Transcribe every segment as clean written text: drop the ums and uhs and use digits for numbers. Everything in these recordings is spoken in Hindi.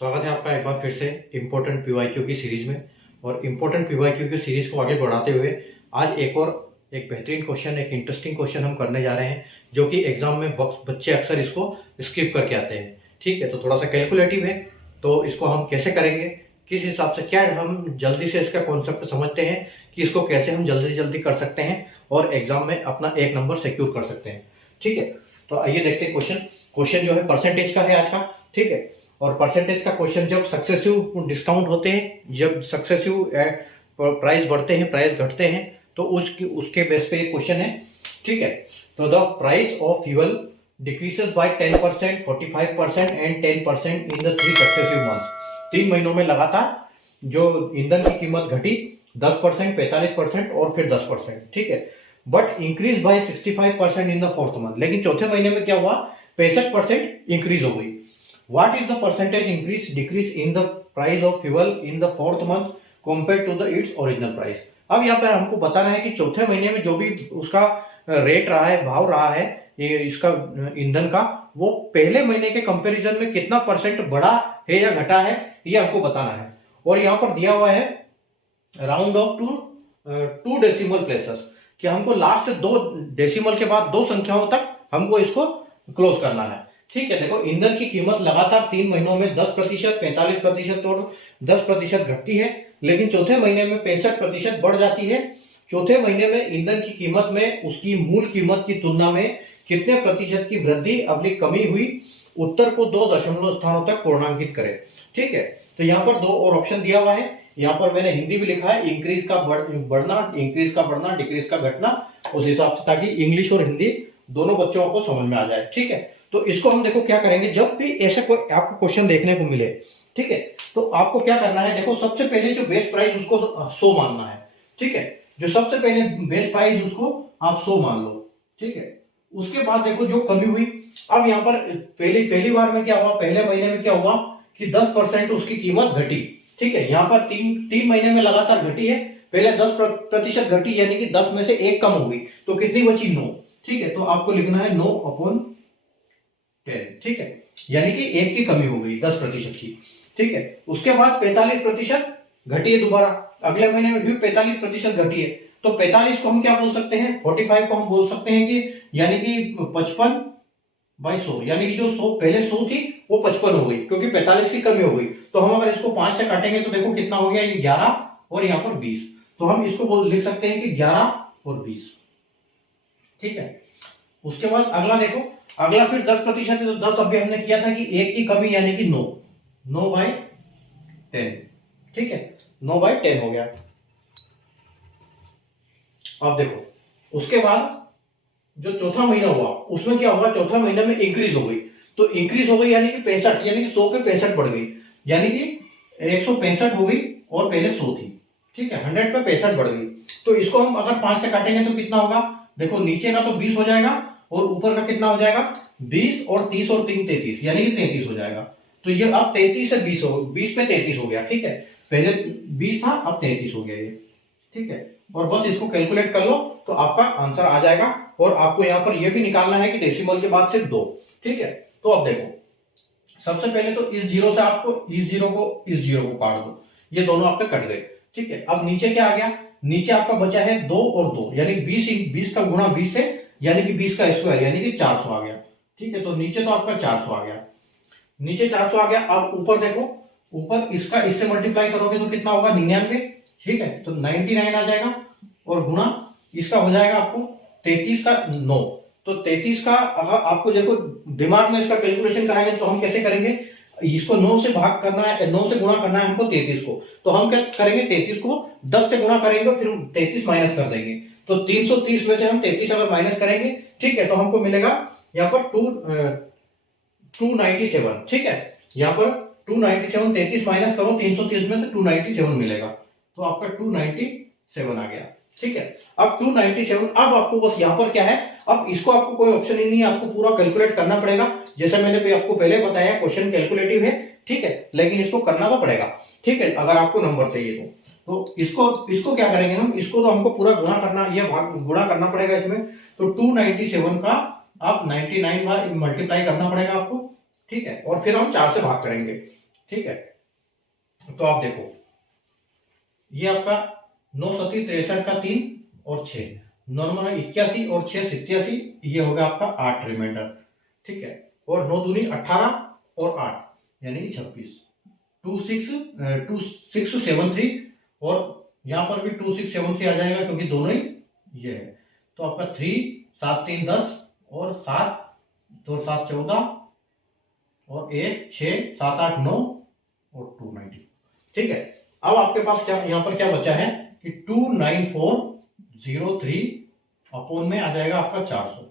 स्वागत है आपका एक बार फिर से इम्पोर्टेंट पीवाईक्यू की सीरीज में। और इम्पोर्टेंट पीवाईक्यू की सीरीज को आगे बढ़ाते हुए आज एक बेहतरीन क्वेश्चन, एक इंटरेस्टिंग क्वेश्चन हम करने जा रहे हैं, जो कि एग्जाम में बच्चे अक्सर इसको स्किप करके आते हैं। ठीक है, तो थोड़ा सा कैलकुलेटिव है, तो इसको हम कैसे करेंगे, किस हिसाब से, क्या हम जल्दी से इसका कॉन्सेप्ट समझते हैं कि इसको कैसे हम जल्दी से जल्दी कर सकते हैं और एग्जाम में अपना एक नंबर सिक्योर कर सकते हैं। ठीक है, तो आइए देखते हैं क्वेश्चन जो है परसेंटेज का है आज का। ठीक है, और परसेंटेज का क्वेश्चन, जब सक्सेसिव डिस्काउंट होते हैं, जब सक्सेसिव प्राइस बढ़ते हैं, प्राइस घटते हैं, तो उसके बेस पे ये क्वेश्चन है। ठीक है, तो the price of fuel decreases by 10%, 45% and 10% in the 3 successive months. 3 महीनों में लगातार जो ईंधन की कीमत घटी 10%, 45% और फिर 10%। ठीक है, but increase by 65% in the 4th month. लेकिन चौथे महीने में क्या हुआ, 65% इंक्रीज हो गई। What is the percentage decrease in the price of fuel in the 4th month compared to its original price? अब यहाँ पर हमको बताना है कि चौथे महीने में जो भी उसका रेट रहा है, भाव रहा है ये इसका ईंधन का, वो पहले महीने के कंपैरिजन में कितना परसेंट बढ़ा है या घटा है, ये हमको बताना है। और यहाँ पर दिया हुआ है round off to decimal places, कि हमको लास्ट 2 डेसिमल के बाद 2 संख्याओं तक हमको इसको क्लोज करना है। ठीक है, देखो ईंधन की कीमत लगातार 3 महीनों में 10%, 45% और 10% घटती है, लेकिन चौथे महीने में 65% बढ़ जाती है। चौथे महीने में ईंधन की कीमत में उसकी मूल कीमत की तुलना में कितने प्रतिशत की वृद्धि अवलिक कमी हुई, उत्तर को 2 दशमलव स्थानों तक पूर्णांकित करें। ठीक है, तो यहाँ पर 2 और ऑप्शन दिया हुआ है। यहाँ पर मैंने हिंदी भी लिखा है, इंक्रीज का बढ़ना, इंक्रीज का बढ़ना, डिक्रीज का घटना, उस हिसाब से, ताकि इंग्लिश और हिंदी दोनों बच्चों को समझ में आ जाए। ठीक है, तो इसको हम देखो क्या करेंगे, जब भी ऐसा कोई आपको क्वेश्चन देखने को मिले, ठीक है, तो आपको क्या करना है, देखो सबसे पहले जो बेस प्राइस उसको 100 मानना है। ठीक है, जो सबसे पहले बेस प्राइस उसको आप 100 मान लो। ठीक है, उसके बाद देखो जो कमी हुई, अब यहाँ पर पहली बार में क्या हुआ, पहले महीने में क्या हुआ कि 10% उसकी कीमत घटी। ठीक है, यहाँ पर तीन महीने में लगातार घटी है, पहले 10% घटी, यानी कि 10 में से 1 कम हो गई, तो कितनी बची, 9। ठीक है, तो आपको लिखना है 9/10। ठीक है, यानी कि 1 की कमी हो गई 10% की। ठीक है, उसके बाद 45% घटी है दोबारा, अगले महीने में भी 45% घटी है, तो 45 को हम क्या बोल सकते हैं, 45 को हम बोल सकते हैं कि यानी कि 55/100, यानी कि जो 100 पहले 100 थी वो 55 हो गई, क्योंकि 45 की कमी हो गई। तो हम अगर इसको 5 से काटेंगे तो देखो कितना हो गया, ये 11 और यहाँ पर 20, तो हम इसको लिख सकते हैं कि 11 और 20। ठीक है, उसके बाद अगला देखो, अगला फिर 10% है, तो 10 अभी हमने किया था कि 1 की कमी, यानी कि 9/10। ठीक है, 9/10 हो गया। अब देखो उसके बाद जो चौथा महीना हुआ उसमें क्या हुआ, चौथा महीने में इंक्रीज हो गई, तो इंक्रीज हो गई यानी कि 65, यानी कि 100 पे 65 बढ़ गई, यानी कि 165 हो गई, और पहले 100 थी। ठीक है, 100 पे 65 बढ़ गई, तो इसको हम अगर 5 से काटेंगे तो कितना होगा, देखो नीचे का तो 20 हो जाएगा और ऊपर का कितना हो जाएगा, 20 और 30 और 3 33, यानी कि 33 हो जाएगा। तो ये अब 33 से 20 हो, 20 पे 33 हो गया। ठीक है, पहले 20 था, अब 33 हो गया ये। ठीक है, और बस इसको कैलकुलेट कर लो तो आपका आंसर आ जाएगा। और आपको यहाँ पर ये भी निकालना है कि डेसिमल के बाद सिर्फ 2। ठीक है, तो अब देखो सबसे पहले तो इस जीरो से आपको इस जीरो को काट दो, ये दोनों आपके कट गए। ठीक है, अब नीचे क्या आ गया, नीचे आपका बचा है 2 और 2, यानी 20 का गुणा 20 से, यानी कि 20 का स्क्वायर, यानी कि 400 आ गया। ठीक है, तो नीचे तो आपका 400 आ गया, नीचे 400 आ गया। अब ऊपर देखो, ऊपर इसका इससे मल्टीप्लाई करोगे तो कितना होगा, 99। ठीक है, तो 99 आ जाएगा, और गुणा इसका हो जाएगा आपको 33 का 9। तो 33 का अगर आपको देखो दिमाग में इसका कैलकुलेशन कराएंगे तो हम कैसे करेंगे, इसको 9 से भाग करना है, 9 से गुणा करना है हमको 33 को, तो हम क्या करेंगे, 33 को 10 से गुणा करेंगे, फिर 33 माइनस कर देंगे, तो 330 में से हम 33 अगर माइनस करेंगे, ठीक है, तो हमको मिलेगा यहाँ पर 297। ठीक है, यहाँ पर 297, 33 माइनस करो 330 में तो 297 मिलेगा, तो आपका 297 आ गया। ठीक है, अब 297, अब आपको बस यहाँ पर क्या है, अब इसको आपको कोई ऑप्शन ही नहीं है, आपको पूरा कैलकुलेट करना पड़ेगा। जैसे मैंने आपको पहले बताया क्वेश्चन कैलकुलेटिव है। ठीक है, लेकिन इसको करना तो पड़ेगा। ठीक है, अगर आपको नंबर चाहिए तो इसको क्या करेंगे हम, इसको तो हमको पूरा गुणा करना, यह गुणा करना पड़ेगा इसमें, तो 297 का आप 99 बार मल्टीप्लाई करना पड़ेगा आपको। ठीक है, और फिर हम 4 से भाग करेंगे। ठीक है। तो आप देखो ये आपका 9 सती 63 का 3 और 6, 9 9 81 और 6 87, ये होगा आपका 8 रिमाइंडर, ठीक है। और 9 दूनी 18 और 8 यानी कि 26, 2673 और यहाँ पर भी 2673 आ जाएगा क्योंकि दोनों ही ये है। तो आपका 3 7 3 10 और 7 2 7 14 और 1 6 7 8 9 और 290, ठीक है। अब आपके पास क्या यहाँ पर क्या बचा है कि 29403 अपोन में आ जाएगा आपका 400,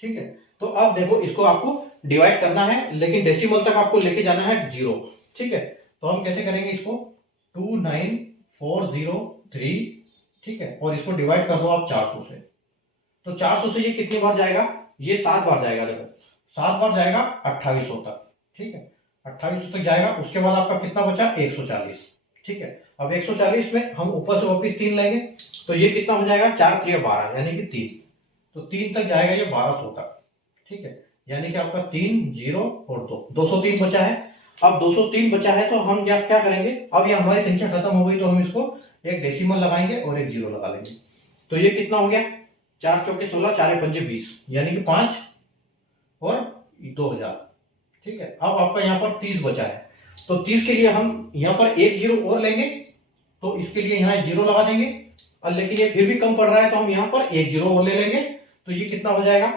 ठीक है। तो अब देखो इसको आपको डिवाइड करना है, लेकिन डेसिमल तक आपको लेके जाना है 0, ठीक है। तो हम कैसे करेंगे इसको, 29403, ठीक है, और इसको डिवाइड कर दो आप 400 से। तो 400 से ये कितनी बार जाएगा, ये 7 बार जाएगा, देखो 7 बार जाएगा 2800 तक, ठीक है, 2800 तक जाएगा। उसके बाद आपका कितना बचा 140, ठीक है। अब 140 में हम ऊपर से वापिस 3 लेंगे तो ये कितना हो जाएगा 4 3 12 यानी कि 3, तो 3 तक जाएगा ये 1200 तक, ठीक है। यानी कि आपका 3 0 और 2 203 बचा है। अब 203 बचा है तो हम क्या करेंगे, अब ये हमारी संख्या खत्म हो गई तो हम इसको एक डेसिमल लगाएंगे और एक 0 लगा लेंगे। तो ये कितना हो गया 4 चौके 16 4 पंजे 20 यानी कि 5 और 2000, ठीक है। अब आपका यहाँ पर 30 बचा है, तो 30 के लिए हम यहाँ पर एक 0 और लेंगे, तो इसके लिए यहाँ 0 लगा देंगे। और लेकिन ये फिर भी कम पड़ रहा है तो हम यहाँ पर एक 0 और ले लेंगे, तो ये कितना हो जाएगा,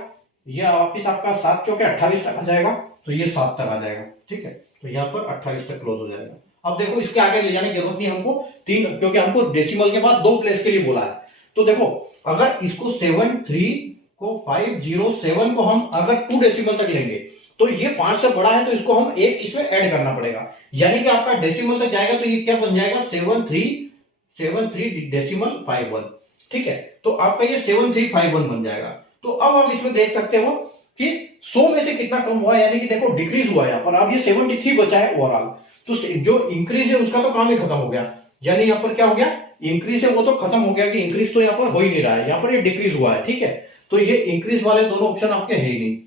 ये वापिस आपका 7 चौके 28 तक आ जाएगा, तो ये 7 तक आ जाएगा, ठीक है। तो यहाँ पर 28 तक क्लोज हो जाएगा। अब देखो इसके आगे ले जाने की जरूरत नहीं हमको 3, क्योंकि हमको डेसिमल के बाद 2 प्लेस के लिए बोला है। तो देखो अगर इसको 73 को 507 को हम अगर 2 डेसिमल तक लेंगे तो ये 5 से बड़ा है, तो इसको हम एक इसमें ऐड करना पड़ेगा, यानी कि आपका डेसिमल तक जाएगा तो ये क्या बन जाएगा 73 डेसिमल 51, ठीक है। तो आपका ये 7351 बन जाएगा। तो अब आप इसमें देख सकते हो कि 100 में से कितना कम हुआ, यानी कि देखो डिक्रीज हुआ है यहाँ पर। अब ये 73 बचा है ओवरऑल, तो जो इंक्रीज है उसका तो काम ही खत्म हो गया, यानी यहाँ पर क्या हो गया, इंक्रीज है वो तो खत्म हो गया कि इंक्रीज तो यहाँ पर हो ही नहीं रहा है, यहाँ पर ये डिक्रीज हुआ है, ठीक है। तो ये इंक्रीज वाले दोनों ऑप्शन आपके है ही नहीं,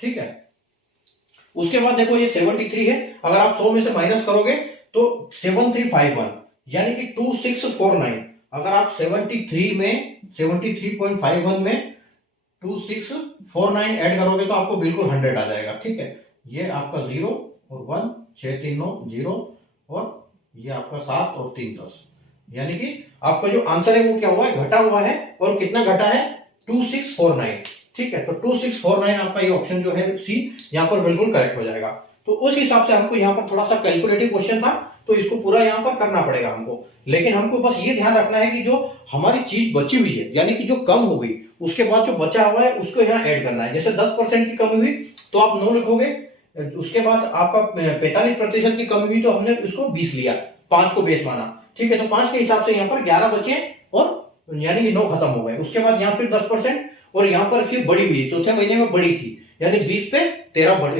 ठीक है। उसके बाद देखो ये 73 है, अगर आप 100 में से माइनस करोगे तो 7351 यानी कि 2649। अगर आप 73 में 73.51 में 2649 ऐड करोगे तो आपको बिल्कुल 100 आ जाएगा, ठीक है। ये आपका 0 और 1 6 3 9 0 और ये आपका 7 और 3 10, यानी कि आपका जो आंसर है वो क्या हुआ है, घटा हुआ है। और कितना घटा है 2649, ठीक है। तो 2649 आपका ये ऑप्शन जो है सी यहाँ पर बिल्कुल करेक्ट हो जाएगा। तो उस हिसाब से हमको यहाँ पर थोड़ा सा कैलकुलेटिव क्वेश्चन था, तो इसको पूरा यहाँ पर करना पड़ेगा हमको। लेकिन हमको बस ये ध्यान रखना है कि जो हमारी चीज बची हुई है, यानी कि जो कम हो गई उसके बाद जो बचा हुआ है उसको यहाँ ऐड करना है। जैसे 10% की कमी हुई तो आप 9 लिखोगे, उसके बाद आपका 45% की कमी हुई तो हमने उसको 20 लिया, 5 को बेस माना, ठीक है। तो 5 के हिसाब से यहाँ पर 11 बचे और यानी कि 9 खत्म हो गए। उसके बाद यहाँ फिर 10% और यहाँ पर फिर बढ़ी हुई, चौथे महीने में बढ़ी थी, यानी 20 पे 13 बढ़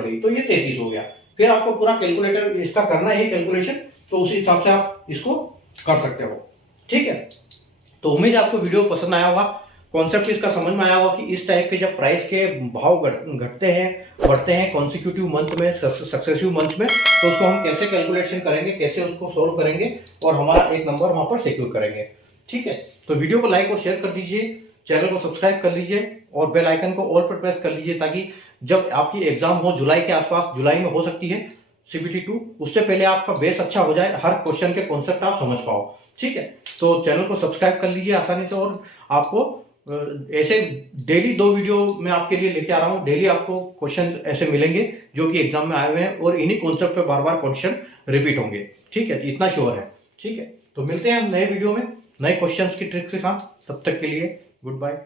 गई, तो ये 33 हो गया। फिर आपको पूरा कैलकुलेटर इसका करना है कैलकुलेशन, तो उसी हिसाब से आप इसको कर सकते हो, ठीक है। तो उम्मीद है आपको वीडियो पसंद आया होगा, कॉन्सेप्ट इसका समझ में आया होगा कि इस टाइप के जब प्राइस के भाव घटते हैं बढ़ते हैं कॉन्सिक्यूटिव मंथ में, सक्सेसिव मंथ में, तो उसको हम कैसे कैलकुलेशन करेंगे, कैसे उसको सोल्व करेंगे और हमारा एक नंबर वहां पर सिक्योर करेंगे, ठीक है। तो वीडियो को लाइक और शेयर कर दीजिए, चैनल को सब्सक्राइब कर लीजिए और बेल आइकन को ऑल पर प्रेस कर लीजिए, ताकि जब आपकी एग्जाम हो जुलाई के आसपास, जुलाई में हो सकती है CBT 2, उससे पहले आपका बेस अच्छा हो जाए, हर क्वेश्चन के कॉन्सेप्ट आप समझ पाओ, ठीक है। तो चैनल को सब्सक्राइब कर लीजिए आसानी से, और आपको ऐसे डेली 2 वीडियो मैं आपके लिए लेके आ रहा हूँ। डेली आपको क्वेश्चन ऐसे मिलेंगे जो कि एग्जाम में आए हुए हैं, और इन्हीं कॉन्सेप्ट पे बार बार क्वेश्चन रिपीट होंगे, ठीक है। इतना श्योर है, ठीक है। तो मिलते हैं हम नए वीडियो में नए क्वेश्चंस की ट्रिक के साथ, तब तक के लिए गुड बाय।